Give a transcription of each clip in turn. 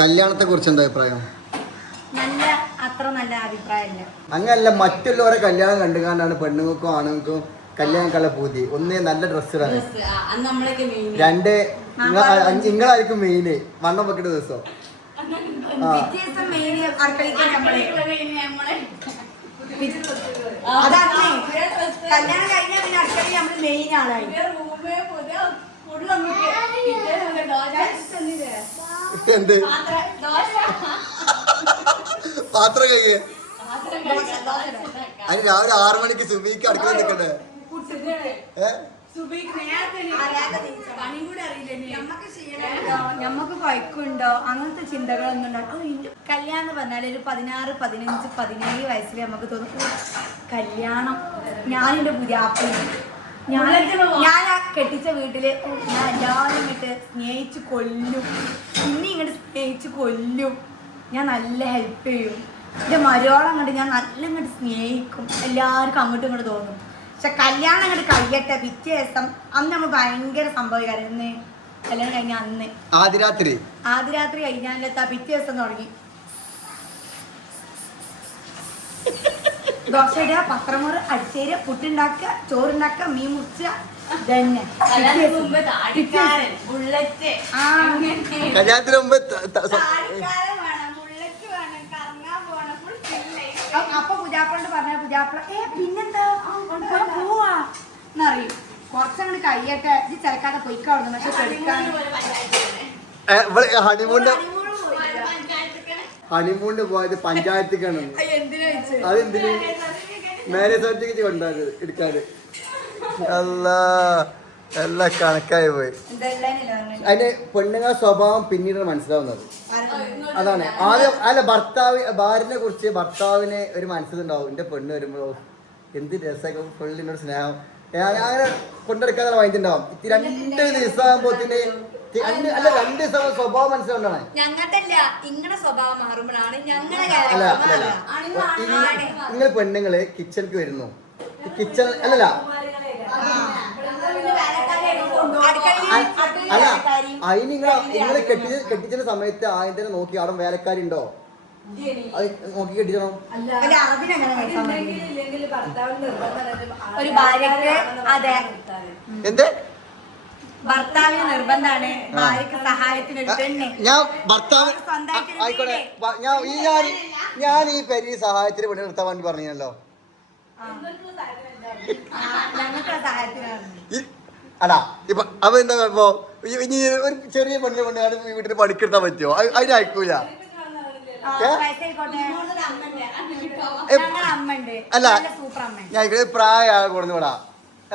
കല്യാണത്തെ കുറിച്ച് എന്താ അഭിപ്രായം? അത്ര നല്ല അഭിപ്രായമില്ല. അങ്ങനല്ല, മറ്റുള്ളവരെ കല്യാണം കണ്ടുകൊണ്ടാണ് പെണ്ണുങ്ങൾക്കും ആണുങ്ങൾക്കും കല്യാണം കള പൂതി. ഒന്ന് നല്ല ഡ്രസ്സ് ഇടാൻ, രണ്ട് നിങ്ങളായിരിക്കും മെയിന് വണ്ണം വെക്കേണ്ട ദിവസം. കല്യാണം കഴിഞ്ഞാൽ പിന്നെ അടുക്കളയിൽ നമ്മൾ മെയിൻ ആളായി. എന്ത് പാത്രം കഴിക്കേ? അതിന് രാവിലെ 6 മണിക്ക് സുബിക്ക് അടുക്കള നിൽക്കണ്ടേ? ഞമ്മക്ക് കൊയക്കുണ്ടോ അങ്ങനത്തെ ചിന്തകളൊന്നും ഉണ്ടാവും. കല്യാണം എന്ന് പറഞ്ഞാൽ ഒരു 16, 15, 17 വയസ്സിൽ നമുക്ക് തോന്നും കല്യാണം. ഞാനെന്റെ പുതിയാപ്പിള, ഞാൻ ആ കെട്ടിച്ച വീട്ടില് ഞാൻ എല്ലാവരും ഇങ്ങോട്ട് സ്നേഹിച്ച് കൊല്ലും, ഇനി ഇങ്ങോട്ട് സ്നേഹിച്ച് കൊല്ലും, ഞാൻ നല്ല ഹെൽപ്പ് ചെയ്യും, എൻ്റെ മരോളം അങ്ങോട്ട് ഞാൻ നല്ല ഇങ്ങോട്ട് സ്നേഹിക്കും, എല്ലാവർക്കും അങ്ങോട്ടും ഇങ്ങോട്ട് തോന്നും. പക്ഷെ കല്യാണം അങ്ങോട്ട് കഴിയട്ടെ പിറ്റേ ദിവസം അന്ന് നമ്മൾ ഭയങ്കര സംഭവിക്കാറ്. കല്യാണം കഴിഞ്ഞ അന്ന് ആദ്യരാത്രി കഴിഞ്ഞാലെത്താ പിറ്റേ ദിവസം തുടങ്ങി ദോശ ഇടുക, പത്രമുറ്, അടിച്ചേരുക, പുട്ടുണ്ടാക്കുക, ചോറുണ്ടാക്കുക, മീൻ മുറിച്ചുക. തന്നെ അപ്പൊ പുജാപ്പളോട് പറഞ്ഞ പുജാപ്പള പിന്നെന്താ പോവാ എന്നറിയും. കുറച്ചങ്ങോട്ട് കഴിയട്ടെ, ഇത് ചിലക്കാതെ പൊയ്ക്കാവുന്നു. പക്ഷെ ഹണിമൂണിന് പോയത് പഞ്ചായത്തിക്കാണ്. അതെന്തിന്? മാരേജ് സർട്ടിഫിക്കറ്റ് കൊണ്ടാണ് എടുക്കാറ്. എല്ലാം കണക്കായി പോയി. അതിന്റെ പെണ്ണുങ്ങളുടെ സ്വഭാവം പിന്നീട് മനസ്സിലാവുന്നത് അതാണ്. ആദ്യം അല്ല, ഭാര്യനെ കുറിച്ച് ഭർത്താവിന് ഒരു മനസ്സിലുണ്ടാവും. എന്റെ പെണ്ണ് വരുമ്പോ എന്ത് രസമൊക്കെ, പെണ്ണിനോട് സ്നേഹം അങ്ങനെ കൊണ്ടെടുക്കാതെ വാങ്ങിയിട്ടുണ്ടാവും. 2 ദിവസം ആകുമ്പോത്തിന് അല്ല 2 ദിവസം സ്വഭാവം മനസ്സിലാവുന്നതാണ്. നിങ്ങൾ പെണ്ണുങ്ങള് കിച്ചണിക്ക് വരുന്നു, കിച്ചൺ അല്ലല്ല അല്ല അതിന് നിങ്ങളെ കെട്ടിച്ച സമയത്ത് ആദ്യം തന്നെ നോക്കി അവിടെ വേലക്കാരി ഉണ്ടോ അത് നോക്കി കെട്ടിച്ചണം. ഒരു ഭാര്യക്ക് അതെ എന്ത് ഭർത്താവിന് നിർബന്ധമാണ്, ഭാര്യക്ക് സഹായത്തിന്. ഞാൻ ഭർത്താവ് ആയിക്കോട്ടെ, ഞാൻ ഈ പെരി സഹായത്തിന് പെണ്ണ് നിർത്താൻ വേണ്ടി പറഞ്ഞല്ലോ. അടാ ഇപ്പൊ അവ എന്താ ഇപ്പൊ ഇനി ഒരു ചെറിയ പെണ്ണിനെ കൊണ്ട് വീട്ടിൽ പണിക്കെടുത്താൻ പറ്റുമോ? അതിന് അയക്കൂല. അല്ല ഞാൻ പ്രായ ആളെ കൊടുന്നുവിടാ,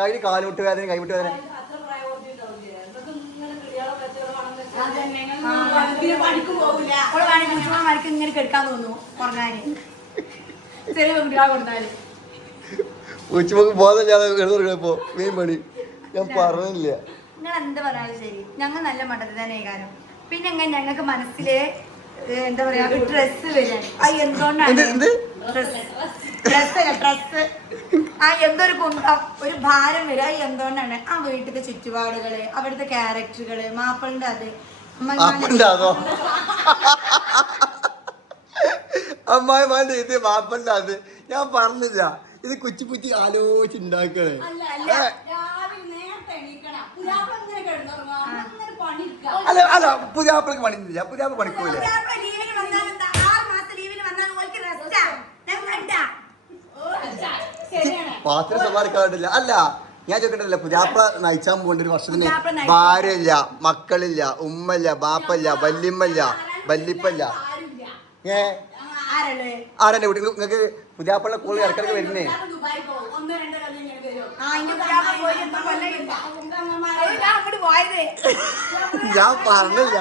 അതിന് കാലുമുട്ട് വേദന കൈമുട്ട് വേദന. ഇങ്ങനെ കെടുക്കാൻ തോന്നുന്നു പറഞ്ഞാല് ചെറിയ പെൺകുട്ടികളെ കൊടുത്താല് ഉച്ചക്ക് ബോധമില്ലാതെ ഇപ്പോ മെയിൻ പണി ഞാൻ പറഞ്ഞില്ല. നിങ്ങൾ എന്ത് പറഞ്ഞാലും ശരി, ഞങ്ങൾ നല്ല മട്ടത്തിൽ തന്നെ കാരണം. പിന്നെ എങ്ങനെ ഞങ്ങൾക്ക് മനസ്സില് എന്താ പറയാ ഡ്രസ്സ് വരാൻ എന്തുകൊണ്ടാണ് ഡ്രസ്സ് എന്തൊരു കുന്തം ഒരു ഭാരം വരിക എന്തുകൊണ്ടാണ്? ആ വീട്ടിലെ ചുറ്റുപാടുകള്, അവിടുത്തെ ക്യാരക്ടറുകള്, മാപ്പിളിന്റെ അത് അമ്മായിമാന്റെ ഇത് മാപ്പിളിന്റെ അത് ഞാൻ പറഞ്ഞില്ല. ഇത് കുറ്റി ആലോചിച്ചുണ്ടാക്കണേ. അല്ല പുതിയാപ്പിളക്ക് പണിയില്ല, പുതിയാപ്പിള പണിക്കൂല. പാത്രം സവാരിക്കാട്ടില്ല. അല്ല ഞാൻ ചോദിക്കണ്ടല്ലോ, പുതിയാപ്പിള നയിച്ചാൻ പോകേണ്ട ഒരു വർഷത്തിന് ഭാര്യയില്ല, മക്കളില്ല, ഉമ്മല്ല, ബാപ്പല്ല, വല്യമ്മല്ല, വല്ലിപ്പല്ല. ആരല്ലേ വീട്ടിൽ നിങ്ങൾക്ക് പുതിയാപ്പിള കോളി ഇടക്കിടക്ക് വരുന്നേ? ഞാൻ പറഞ്ഞില്ല.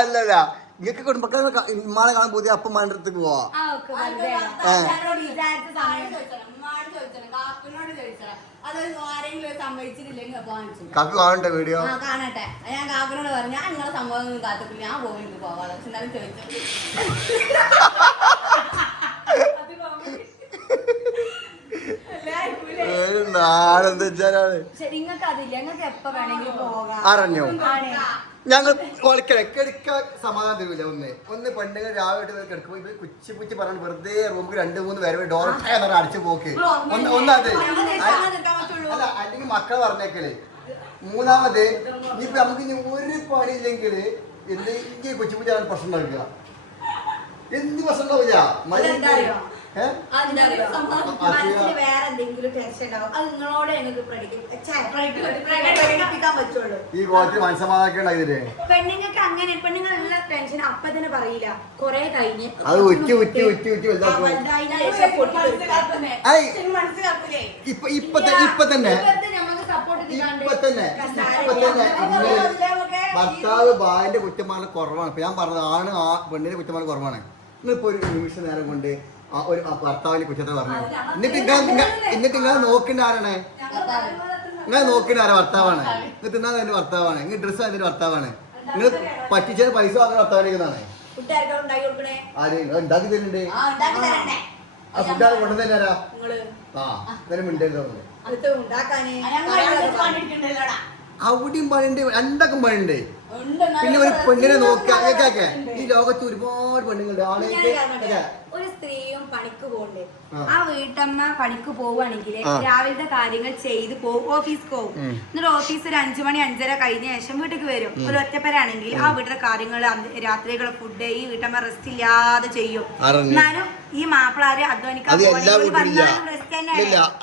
അല്ലല്ല നിങ്ങൾക്ക് കുടുംബക്കാരെ ഇമ്മാളെ കാണാൻ പുതിയ അപ്പന്മാരുടെ അടുത്തേക്ക് പോവാ. കാക്കു കാണട്ടെ വീഡിയോ? കാണട്ടെ. ഞാൻ കാക്കനോട് പറഞ്ഞു ഞാൻ നിങ്ങളെ സംഭവം കാത്തിട്ടില്ല, ഞാൻ പോകുന്നു പോവാ. എന്നാലും ചോദിച്ചു നാളെന്താ വെച്ചാലാണ് നിങ്ങൾക്ക് അതില്ല, നിങ്ങൾക്ക് എപ്പോ വേണമെങ്കിലും പോകാം. അറിഞ്ഞോ? ഞങ്ങൾ കിടക്കാൻ സമാധാനം തരൂല. ഒന്ന് പെണ്ണുങ്ങൾ രാവിലെ കിടക്കുമ്പോൾ ഇവർ കുച്ചി പറഞ്ഞു വെറുതെ റൂമിൽ 2-3 പേര് ഡോർ അടിച്ചു പോക്ക്. ഒന്നത് അല്ല, അല്ലെങ്കിൽ മക്കളെ പറഞ്ഞേക്കല്. മൂന്നാമത് ഇനിയിപ്പോ നമുക്ക് ഇനി ഒരു പണിയില്ലെങ്കിൽ എന്തെങ്കിലും കൊച്ചുപൂച്ചാണ് പ്രശ്നം ഉണ്ടാക്കുക. എന്ത് പ്രശ്നം ഉണ്ടാവില്ല. ഈ കോളത്തിൽ മനസ്സമാധാനം ഉണ്ടായില്ലേ? പെണ്ണുങ്ങൾക്ക് അങ്ങനെ പെണ്ണുങ്ങളുള്ള ടെൻഷൻ അപ്പൊ തന്നെ പറയില്ല, കൊറേ കഴിഞ്ഞ് അത് ഉറ്റി ഇപ്പൊ തന്നെ ഭർത്താവ് ഭാര്യന്റെ കുറ്റമാണ് കുറവാണ്. ഇപ്പൊ ഞാൻ പറഞ്ഞത് ആണ് ആ പെണ്ണിന്റെ കുറ്റമാണ് കുറവാണ്. നിങ്ങളിപ്പോ ഒരു നിമിഷ നേരം കൊണ്ട് ആ ഒരു ഭർത്താവിന്റെ കുറ്റത്തെ പറഞ്ഞു. എന്നിട്ട് നിങ്ങൾ നോക്കേണ്ട ആരാണ്? നിങ്ങൾ നോക്കേണ്ട ആരാ? ഭർത്താവാണ്. നിങ്ങൾ തിന്നാൻ എന്റെ ഭർത്താവാണ്. നിങ്ങൾ ഡ്രസ്സ് അതിന്റെ ഭർത്താവാണ്. നിങ്ങൾ പറ്റിച്ച പൈസ വാങ്ങുന്ന ഭർത്താവിനേക്കാണ്. ആര് ഉണ്ടാക്കി തരുന്നുണ്ട്? ആ ഫുഡ് ആര് കൊണ്ടുതരാ? അന്നേരം മിണ്ടല്ലോ. അവിടെയും പണിയുണ്ട്, രണ്ടൊക്കെ പണിയുണ്ട്. പിന്നെ ഒരു പെണ്ണിനെ നോക്കാക്കെ ഈ ലോകത്ത് ഒരുപാട് പെണ്ണുങ്ങളുണ്ട്. ആളുകൾക്ക് ഒരു സ്ത്രീയും പണിക്ക് പോകണ്ടേ, ആ വീട്ടമ്മ പണിക്ക് പോവുകയാണെങ്കിൽ രാവിലത്തെ കാര്യങ്ങൾ ചെയ്ത് പോകും, ഓഫീസിൽ പോകും. എന്നിട്ട് ഓഫീസ് ഒരു 5 മണി 5:30 കഴിഞ്ഞ ശേഷം വീട്ടിലേക്ക് വരും. ഒരു ഒറ്റപ്പരാണെങ്കിൽ ആ വീട്ടിലെ കാര്യങ്ങൾ രാത്രികളെ ഫുഡ് ഈ വീട്ടമ്മ റെസ്റ്റ് ഇല്ലാതെ ചെയ്യും. എന്നാലും ഈ മാപ്പിളാര് അധ്വാനിക്കാൻ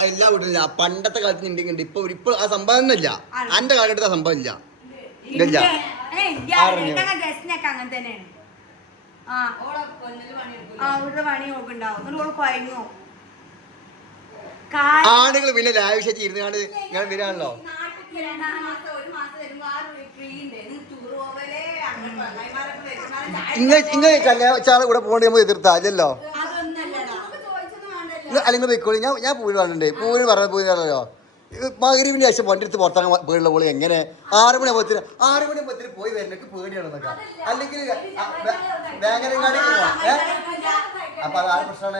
എല്ലാ വീട്ടിലില്ല. പണ്ടത്തെ കാലത്ത് ഉണ്ടെങ്കിൽ ഇപ്പൊ ആ സംഭവം ഇല്ല. എന്റെ കാലഘട്ടത്തെ സംഭവം ഇല്ല. ഗസ്റ്റിനൊക്കെ അങ്ങനെ തന്നെയാണ്. അവരുടെ പണി നോക്കുണ്ടാവും, കുഴങ്ങോ. ആണുങ്ങൾ പിന്നെ ലാവിഷായിട്ട് ഇരുന്നാണ്ട് ഞാൻ വരാണല്ലോ. ഇങ്ങനെ ചങ്ങാച്ചാളെ കൂടെ പോകേണ്ടി നമ്മൾ എതിർത്താ അല്ലല്ലോ. അല്ലെങ്കിൽ പോയിക്കോളി. ഞാൻ പൂര് പറഞ്ഞിട്ടുണ്ട്. പൂര് പറഞ്ഞ പോയില്ലോ മഗ്‌രിബിന്റെ ശേഷം വണ്ടി എടുത്ത് പുറത്താക്കാൻ പേടിയുള്ള പോലെ എങ്ങനെ 6 മണിയാകുമ്പത്തിന് പോയി വരുന്നൊക്കെ പേടിയാണെന്നൊക്കെ. അല്ലെങ്കിൽ വേങ്ങരങ്ങാടി പോവാം. അപ്പൊ അത് ആര് പ്രശ്നമാണ്?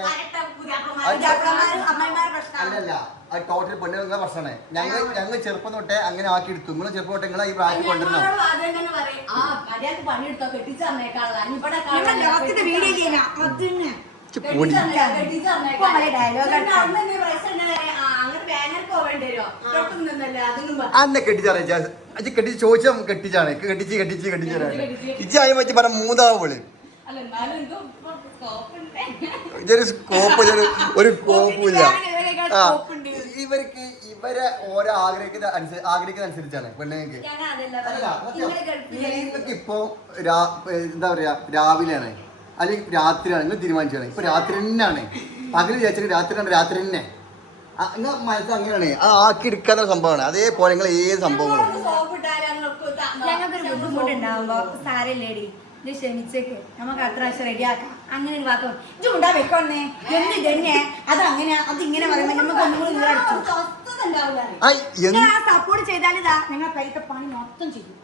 അല്ലല്ല, അത് ടോട്ടൽ പെണ്ണുങ്ങളുടെ പ്രശ്നമാണ്. ഞങ്ങൾ ചെറുപ്പം തൊട്ടേ അങ്ങനെ ആക്കി എടുത്തു. നിങ്ങൾ ചെറുപ്പം തൊട്ടേ നിങ്ങളെ ഈ പ്രായത്തിൽ കൊണ്ടുവരണം. അന്നെ കെട്ടിച്ചറിയ കെട്ടിച്ച് ചോദിച്ചാൽ കെട്ടിച്ചാണ് കെട്ടിച്ച് ഇജ്ജായി പറ്റി പറഞ്ഞ മൂന്നാവള് ഇതൊരു സ്കോപ്പ് ഒരു സ്കോപ്പില്ല. ഇവരെ ഓരോ ആഗ്രഹിക്കുന്ന അനുസരിച്ചാണ് പെണ്ണുങ്ങൾക്ക്. നിങ്ങൾക്ക് ഇപ്പൊ എന്താ പറയാ രാവിലെയാണ് അല്ലെങ്കിൽ രാത്രിയാണ് നിങ്ങൾ തീരുമാനിച്ചാണ്. ഇപ്പൊ രാത്രി തന്നെയാണ്. പകല് വിചാരിച്ചാൽ രാത്രി തന്നെ നിങ്ങൾ മനസ്സിൽ അങ്ങനെയാണ്. ആ ആക്കി എടുക്കാത്ത സംഭവമാണ്. അതേപോലെ നിങ്ങൾ ഏത് സംഭവങ്ങളും ഞങ്ങൾക്കൊരു ബുദ്ധിമുട്ടുണ്ടാവുമ്പോ സാരല്ലേടി ഇത് ക്ഷമിച്ചേക്ക് നമുക്ക് അത്ര പ്രാവശ്യം റെഡിയാക്കാം. അങ്ങനെ വാക്കും ഇത് ഉണ്ടാ വെക്കണേ എന്ത് തന്നെ അത് അങ്ങനെ അതിങ്ങനെ പറയുമ്പോ നമുക്ക് ഒന്നുകൂടി സപ്പോർട്ട് ചെയ്താലിതാ ഞങ്ങൾ കയ്യിലത്തെ പണി മൊത്തം ചെയ്യും.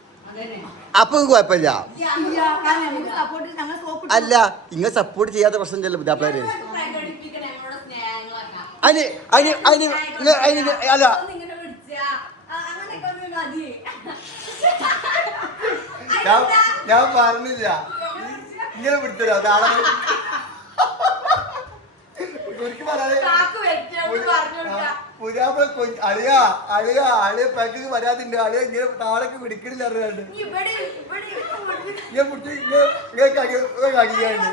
അപ്പൊ കുഴപ്പമില്ല. അല്ല നിങ്ങൾ സപ്പോർട്ട് ചെയ്യാത്ത പ്രശ്നം ചെല്ലാം പിതാപ്പിളാര്. അല്ല ഞാൻ പറഞ്ഞില്ല ഇങ്ങനെ പിടിച്ചല്ലോ. അളിയ പാക്കിങ് വരാതിണ്ട്. അളിയ ഇങ്ങനെ താളൊക്കെ പിടിക്കണില്ല അറിയാണ്ട് കടിയാണ്ട്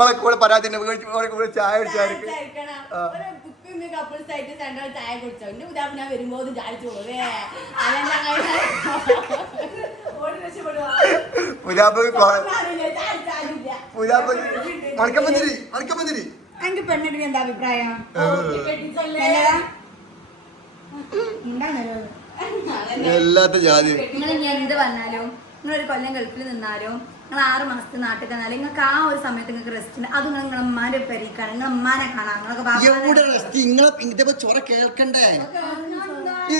മളക്കൂടെ പരാതിന്റെ ചായ അടിച്ചായിരിക്കും. ചായ കുടിച്ചോ എന്റെ ഉദാഹരണം ഞാൻ വരുമ്പോ ചായച്ചു പോവേ എനിക്ക് പെണ്ണിന് എന്താ അഭിപ്രായം? എല്ലാത്ത ജാതി നിങ്ങൾ ഇനി എന്ത് പറഞ്ഞാലും നിങ്ങളൊരു കൊല്ലം ഗൾഫിൽ നിന്നാലും നിങ്ങൾ 6 മാസത്തെ നാട്ടിൽ തന്നാലും നിങ്ങൾക്ക് ആ ഒരു സമയത്ത് നിങ്ങൾക്ക് റെസ്റ്റ് ഉണ്ട്. അത് നിങ്ങളെ ഉമ്മാന്റെ പെരീക്കാണ്. നിങ്ങൾ ഉമ്മാനെ കാണാം. ചൊറ കേൾക്കണ്ടേ? ഈ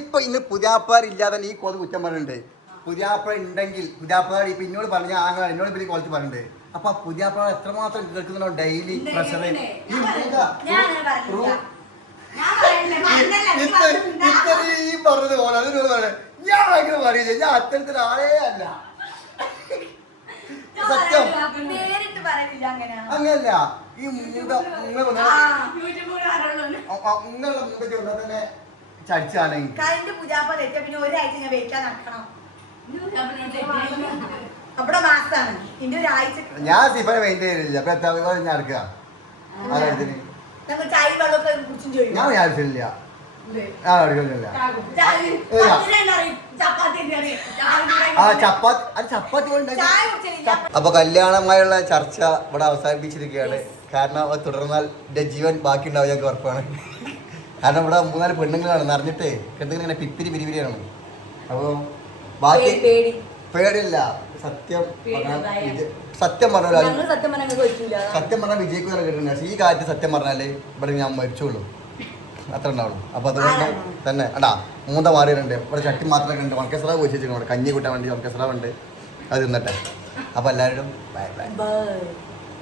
ഇപ്പൊ ഇന്ന് പുതിയാപ്പാരില്ലാതെ ഈ കോത് കുറ്റം പറഞ്ഞിട്ടുണ്ട്. പുതിയാപ്പഴ ഉണ്ടെങ്കിൽ പുതിയാപ്പഴ ഇപ്പൊ എന്നോട് പറഞ്ഞ ആങ്ങളാണ് എന്നോട് പിന്നെ ക്വാളിറ്റി പറഞ്ഞിട്ടുണ്ട് അപ്പൊ ആ പുതിയാപ്പഴ എത്രമാത്രം കേൾക്കുന്നുണ്ടോ ഡെയിലി പ്രഷർ ഇത്രയും പറഞ്ഞത് പോലെ അതിനോട് ഞാൻ ഭയങ്കര പറയില്ല ഞാൻ അത്തരത്തിൽ ആളേ അല്ല സത്യം അങ്ങനല്ല ഈ നിങ്ങളുടെ മുമ്പത്തെ വന്നാൽ തന്നെ ചടിച്ചാണെങ്കിൽ പിന്നെ ഒരാഴ്ച ഞാൻ വെയിക്കാൻ നടക്കണം അവിടെ മാസാണ് ഇന്റെ ഒരാഴ്ച ഞാൻ സിഫനെ മെയിൻറ്റെയിൻ ചെയ്തില്ല അപ്പൊ എത്ര ഞാൻ എടുക്കുക ആ കാര്യത്തിന് ചായ വെള്ളമൊക്കെ കുടിച്ചും ചെയ്യും ഞാൻ ആവശ്യമില്ല ആ എടുക്കുന്നില്ല ആ ചപ്പാത്തി അത് ചപ്പാത്തി അപ്പൊ കല്യാണമായുള്ള ചർച്ച ഇവിടെ അവസാനിപ്പിച്ചിരിക്കുകയാണ് കാരണം അത് തുടർന്നാൽ എന്റെ ജീവൻ ബാക്കി ഉണ്ടാവും ഞങ്ങൾക്ക് ഉറപ്പാണ് കാരണം ഇവിടെ 3-4 പെണ്ണുങ്ങളാണ് നിറഞ്ഞിട്ടേ എന്തെങ്കിലും ഇങ്ങനെ പിപ്പിരി പിരിപിരിയാണ് അപ്പോൾ ബാക്കി പേടില്ല സത്യം പറഞ്ഞാൽ വിജയിക്കുക കേട്ടിട്ടുണ്ട് ഈ കാര്യത്തിൽ സത്യം പറഞ്ഞാല് ഇവിടെ ഞാൻ മരിച്ചോളൂ അത്ര ഉണ്ടാവുള്ളൂ അപ്പൊ അതുകൊണ്ട് തന്നെ അടാ മൂന്ന മാറിയിട്ടുണ്ട് ഇവിടെ ചട്ടി മാത്രമൊക്കെ ഉണ്ട് ഉണക്കസ്രാവ് വെച്ചിട്ടുണ്ട് ഇവിടെ കഞ്ഞി കൂട്ടാൻ വേണ്ടി ഉണക്കസ്രാവ് ഉണ്ട് അത് തിന്നട്ടെ അപ്പൊ എല്ലാവരും ബൈ ബൈ